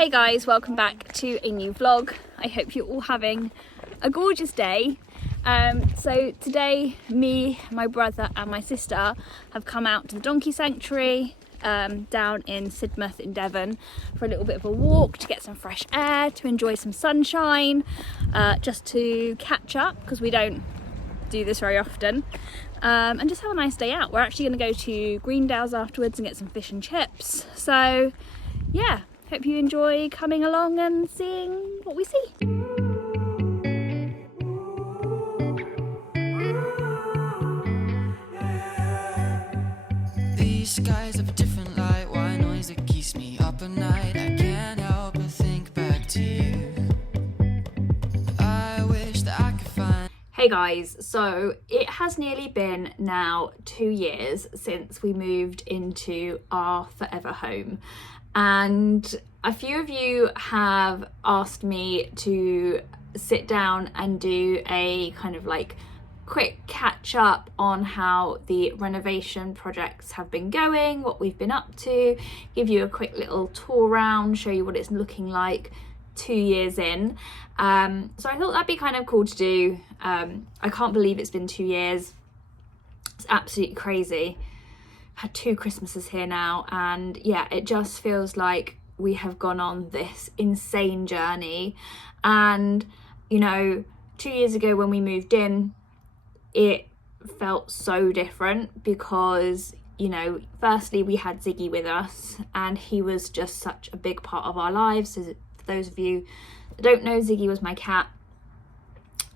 Hey guys, welcome back to a new vlog. I hope you're all having a gorgeous day. So today me, my brother and my sister have come out to the donkey sanctuary down in Sidmouth in Devon for a little bit of a walk, to get some fresh air, to enjoy some sunshine, just to catch up because we don't do this very often, and just have a nice day out. We're actually going to go to Greendale's afterwards and get some fish and chips. So yeah, hope you enjoy coming along and seeing what we see. These skies have a different light, why noise that keeps me up at night. I can't help but think back to you. I wish that I could find. Hey guys, so it has nearly been now 2 years since we moved into our forever home, and a few of you have asked me to sit down and do a kind of like quick catch up on how the renovation projects have been going, what we've been up to, give you a quick little tour around, show you what it's looking like 2 years in. So I thought that'd be kind of cool to do. I can't believe it's been 2 years. It's absolutely crazy. Had 2 Christmases here now, and yeah, it just feels like we have gone on this insane journey. And you know, 2 years ago when we moved in, it felt so different because, you know, firstly we had Ziggy with us and he was just such a big part of our lives. So for those of you that don't know, Ziggy was my cat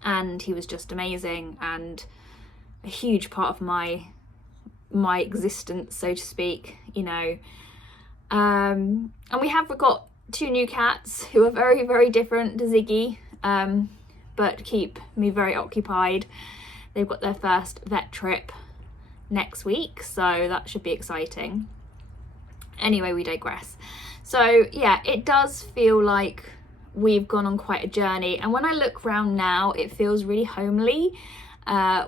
and he was just amazing and a huge part of my existence, so to speak, you know. And we have got 2 new cats who are very, very different to Ziggy, but keep me very occupied. They've got their first vet trip next week, so that should be exciting. Anyway, we digress. So yeah, it does feel like we've gone on quite a journey, and when I look around now, it feels really homely,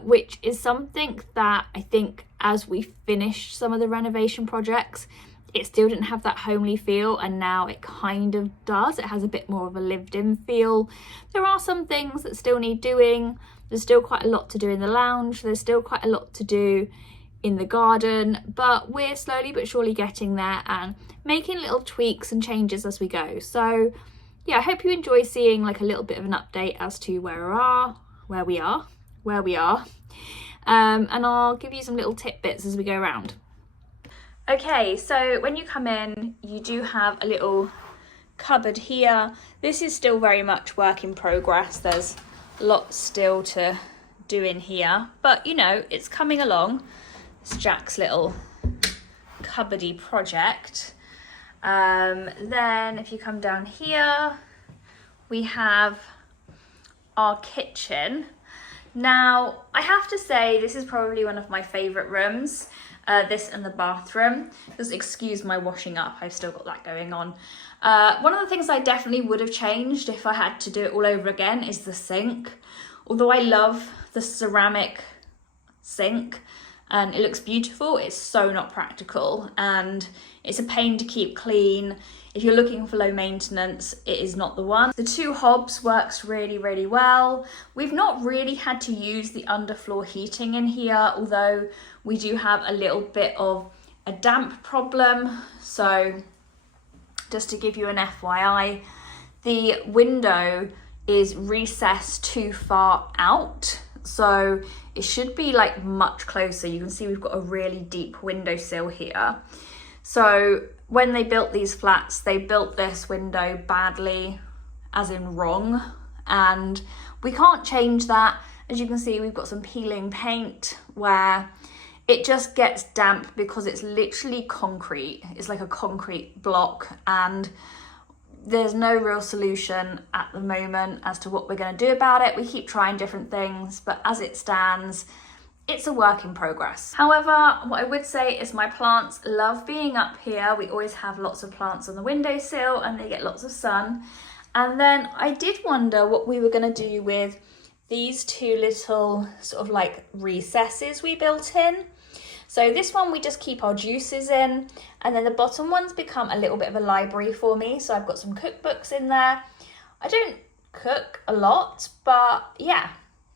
which is something that I think as we finished some of the renovation projects, it still didn't have that homely feel, and now it kind of does. It has a bit more of a lived-in feel. There are some things that still need doing. There's still quite a lot to do in the lounge. There's still quite a lot to do in the garden, but we're slowly but surely getting there and making little tweaks and changes as we go. So yeah, I hope you enjoy seeing like a little bit of an update as to where we are, and I'll give you some little tidbits as we go around. Okay, so when you come in, you do have a little cupboard here. This is still very much work in progress. There's lots still to do in here, but you know, it's coming along. It's Jack's little cupboardy project. Then if you come down here, we have our kitchen. Now, I have to say, this is probably one of my favourite rooms. This and the bathroom. Just excuse my washing up, I've still got that going on. One of the things I definitely would have changed if I had to do it all over again is the sink. Although I love the ceramic sink and it looks beautiful, it's so not practical and it's a pain to keep clean. If you're looking for low maintenance, it is not the one. The 2 hobs works really, really well. We've not really had to use the underfloor heating in here, although we do have a little bit of a damp problem. So just to give you an FYI, the window is recessed too far out. So it should be like much closer. You can see we've got a really deep windowsill here. So when they built these flats, they built this window badly, as in wrong, and we can't change that. As you can see, we've got some peeling paint where it just gets damp because it's literally concrete. It's like a concrete block, and there's no real solution at the moment as to what we're going to do about it. We keep trying different things, but as it stands, it's a work in progress. However, what I would say is my plants love being up here. We always have lots of plants on the windowsill and they get lots of sun. And then I did wonder what we were going to do with these 2 little sort of like recesses we built in. So this one we just keep our juices in, and then the bottom one's become a little bit of a library for me. So I've got some cookbooks in there. I don't cook a lot, but yeah,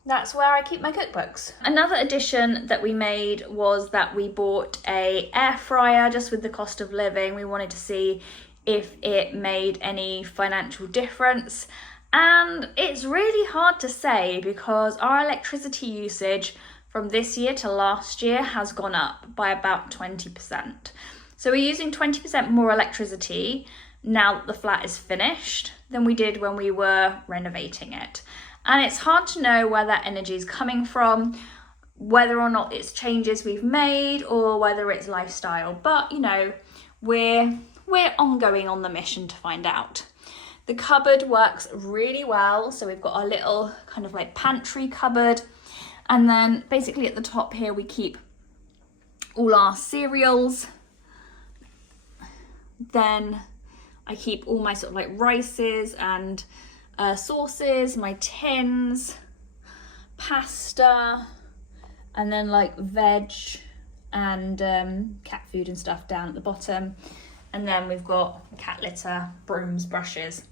that's where I keep my cookbooks. Another addition that we made was that we bought a air fryer. Just with the cost of living, we wanted to see if it made any financial difference. And it's really hard to say because our electricity usage from this year to last year has gone up by about 20%. So we're using 20% more electricity now that the flat is finished than we did when we were renovating it. And it's hard to know where that energy is coming from, whether or not it's changes we've made or whether it's lifestyle. But, you know, we're ongoing on the mission to find out. The cupboard works really well. So we've got our little kind of like pantry cupboard. And then basically at the top here, we keep all our cereals. Then I keep all my sort of like rices and sauces, my tins, pasta, and then like veg and cat food and stuff down at the bottom. And then we've got cat litter, brooms, brushes,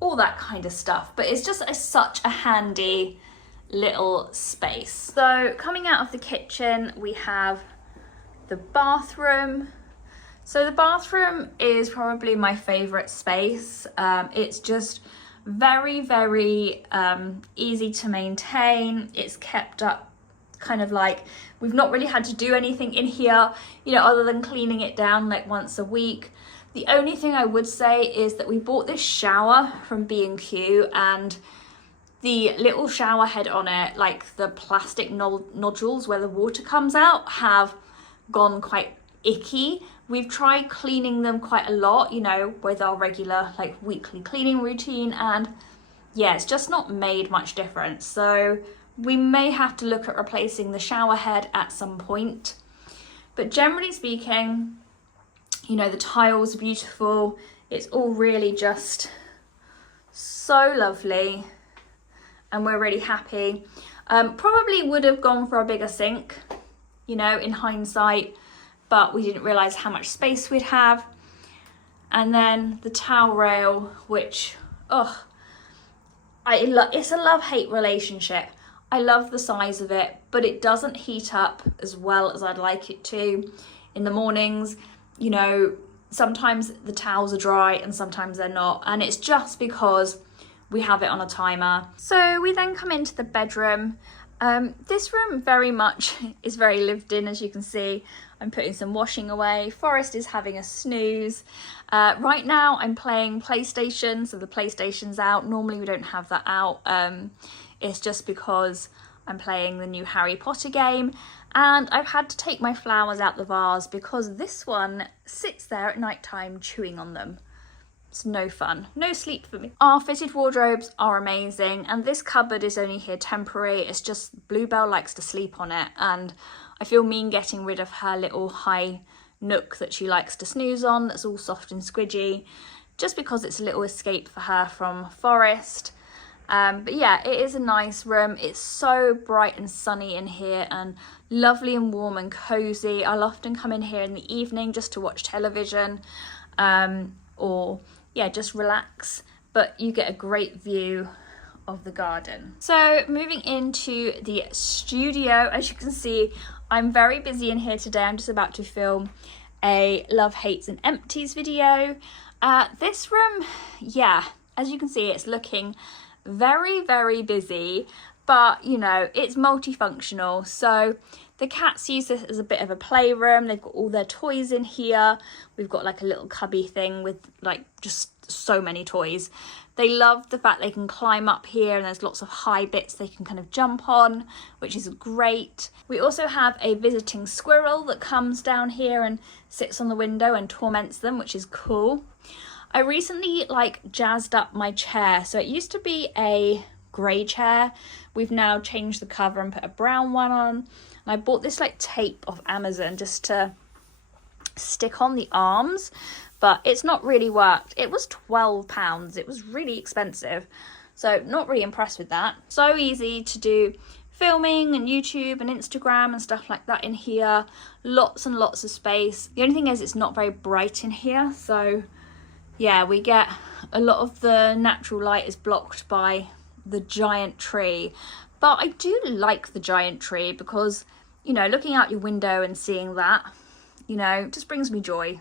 all that kind of stuff. But it's just such a handy little space. So coming out of the kitchen, we have the bathroom. So the bathroom is probably my favorite space. It's just very, very easy to maintain. It's kept up kind of like, we've not really had to do anything in here, you know, other than cleaning it down like once a week. The only thing I would say is that we bought this shower from B&Q, and the little shower head on it, like the plastic nodules where the water comes out, have gone quite icky. We've tried cleaning them quite a lot, you know, with our regular like weekly cleaning routine, and yeah, it's just not made much difference. So we may have to look at replacing the shower head at some point. But generally speaking, you know, the tiles are beautiful. It's all really just so lovely, and we're really happy. Probably would have gone for a bigger sink, you know, in hindsight, but we didn't realise how much space we'd have. And then the towel rail, which, it's a love-hate relationship. I love the size of it, but it doesn't heat up as well as I'd like it to. In the mornings, you know, sometimes the towels are dry and sometimes they're not, and it's just because we have it on a timer. So we then come into the bedroom. This room very much is very lived in, as you can see. I'm putting some washing away. Forrest is having a snooze. Right now I'm playing PlayStation, so the PlayStation's out. Normally we don't have that out. It's just because I'm playing the new Harry Potter game, and I've had to take my flowers out the vase because this one sits there at night time chewing on them. It's no fun, no sleep for me. Our fitted wardrobes are amazing, and this cupboard is only here temporary. It's just Bluebell likes to sleep on it, and I feel mean getting rid of her little high nook that she likes to snooze on, that's all soft and squidgy, just because it's a little escape for her from Forrest. But yeah, it is a nice room. It's so bright and sunny in here, and lovely and warm and cozy. I'll often come in here in the evening just to watch television, or yeah, just relax, but you get a great view of the garden. So moving into the studio, as you can see, I'm very busy in here today. I'm just about to film a Love, Hates and Empties video. This room, yeah, as you can see, it's looking very, very busy, but you know, it's multifunctional. So the cats use this as a bit of a playroom. They've got all their toys in here. We've got like a little cubby thing with like just so many toys. They love the fact they can climb up here, and there's lots of high bits they can kind of jump on, which is great. We also have a visiting squirrel that comes down here and sits on the window and torments them, which is cool. I recently like jazzed up my chair. So it used to be a grey chair. We've now changed the cover and put a brown one on. And I bought this like tape off Amazon just to stick on the arms, but it's not really worked. It was £12. It was really expensive. So not really impressed with that. So easy to do filming and YouTube and Instagram and stuff like that in here. Lots and lots of space. The only thing is it's not very bright in here, so yeah, we get a lot of the natural light is blocked by the giant tree. But I do like the giant tree because, you know, looking out your window and seeing that, you know, just brings me joy.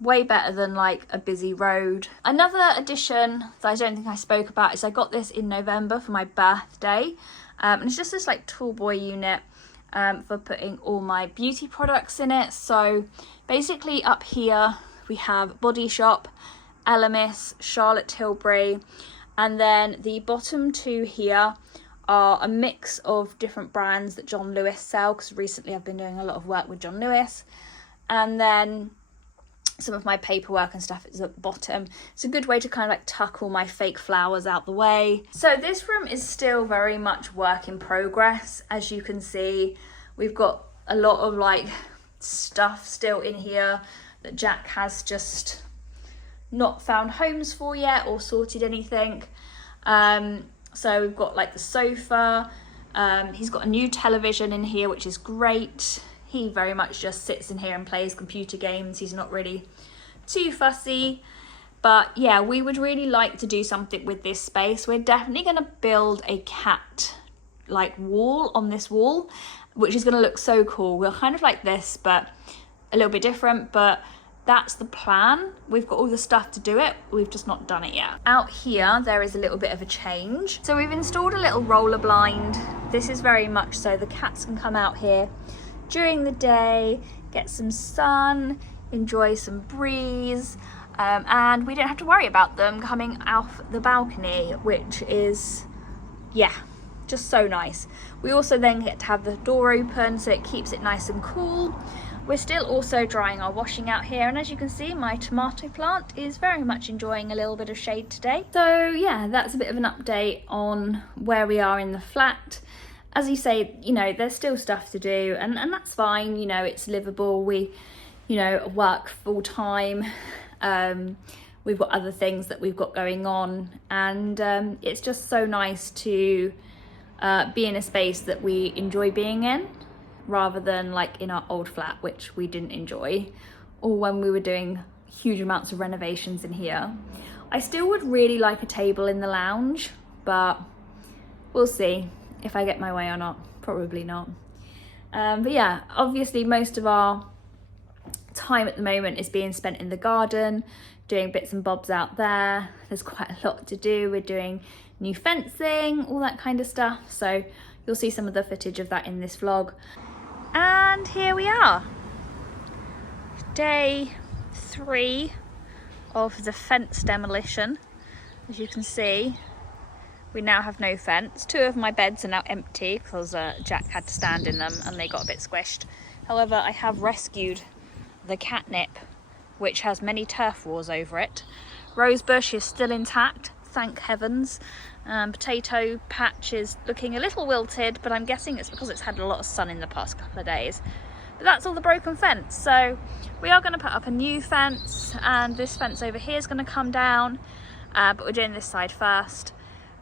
Way better than like a busy road. Another addition that I don't think I spoke about is I got this in November for my birthday. And it's just this like tall boy unit for putting all my beauty products in it. So basically up here we have Body Shop, Elemis, Charlotte Tilbury, and then the bottom two here are a mix of different brands that John Lewis sell, because recently I've been doing a lot of work with John Lewis. And then some of my paperwork and stuff is at the bottom. It's a good way to kind of like tuck all my fake flowers out the way. So this room is still very much work in progress. As you can see, we've got a lot of like stuff still in here that Jack has just not found homes for yet or sorted anything. So we've got like the sofa. He's got a new television in here, which is great. He very much just sits in here and plays computer games. He's not really too fussy. But yeah, we would really like to do something with this space. We're definitely going to build a cat like wall on this wall, which is going to look so cool. We're kind of like this, but a little bit different. But that's the plan. We've got all the stuff to do it. We've just not done it yet. Out here, there is a little bit of a change. So we've installed a little roller blind. This is very much so the cats can come out here during the day, get some sun, enjoy some breeze, and we don't have to worry about them coming off the balcony, which is, yeah, just so nice. We also then get to have the door open, so it keeps it nice and cool. We're still also drying our washing out here, and as you can see, my tomato plant is very much enjoying a little bit of shade today. So yeah, that's a bit of an update on where we are in the flat. As you say, you know, there's still stuff to do, and that's fine. You know, it's livable. We, you know, work full time. We've got other things that we've got going on, and it's just so nice to be in a space that we enjoy being in, rather than like in our old flat, which we didn't enjoy, or when we were doing huge amounts of renovations in here. I still would really like a table in the lounge, but we'll see if I get my way or not. Probably not. But yeah, obviously most of our time at the moment is being spent in the garden, doing bits and bobs out there. There's quite a lot to do. We're doing new fencing, all that kind of stuff. So you'll see some of the footage of that in this vlog. And here we are. Day 3 of the fence demolition. As you can see, we now have no fence. 2 of my beds are now empty because Jack had to stand in them and they got a bit squished. However, I have rescued the catnip, which has many turf wars over it. Rosebush is still intact, thank heavens. Potato patch is looking a little wilted, but I'm guessing it's because it's had a lot of sun in the past couple of days. But that's all the broken fence. So we are going to put up a new fence, and this fence over here is going to come down, but we're doing this side first.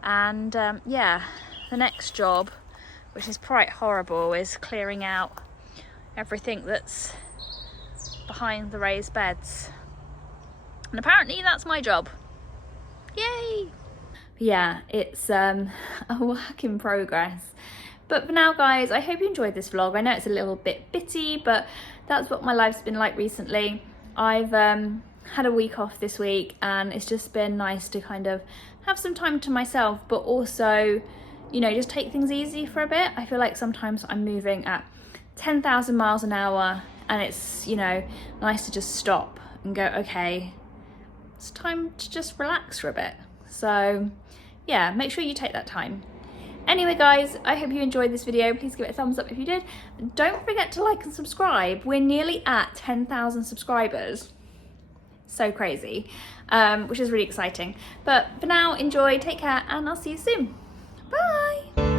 And yeah, the next job, which is quite horrible, is clearing out everything that's behind the raised beds. And apparently that's my job. Yay! Yeah, it's a work in progress. But for now, guys, I hope you enjoyed this vlog. I know it's a little bit bitty, but that's what my life's been like recently. I've had a week off this week, and it's just been nice to kind of have some time to myself, but also, you know, just take things easy for a bit. I feel like sometimes I'm moving at 10,000 miles an hour, and it's, you know, nice to just stop and go, okay, it's time to just relax for a bit. So yeah, make sure you take that time. Anyway, guys, I hope you enjoyed this video. Please give it a thumbs up if you did. Don't forget to like and subscribe. We're nearly at 10,000 subscribers. So crazy, which is really exciting. But for now, enjoy, take care, and I'll see you soon. Bye.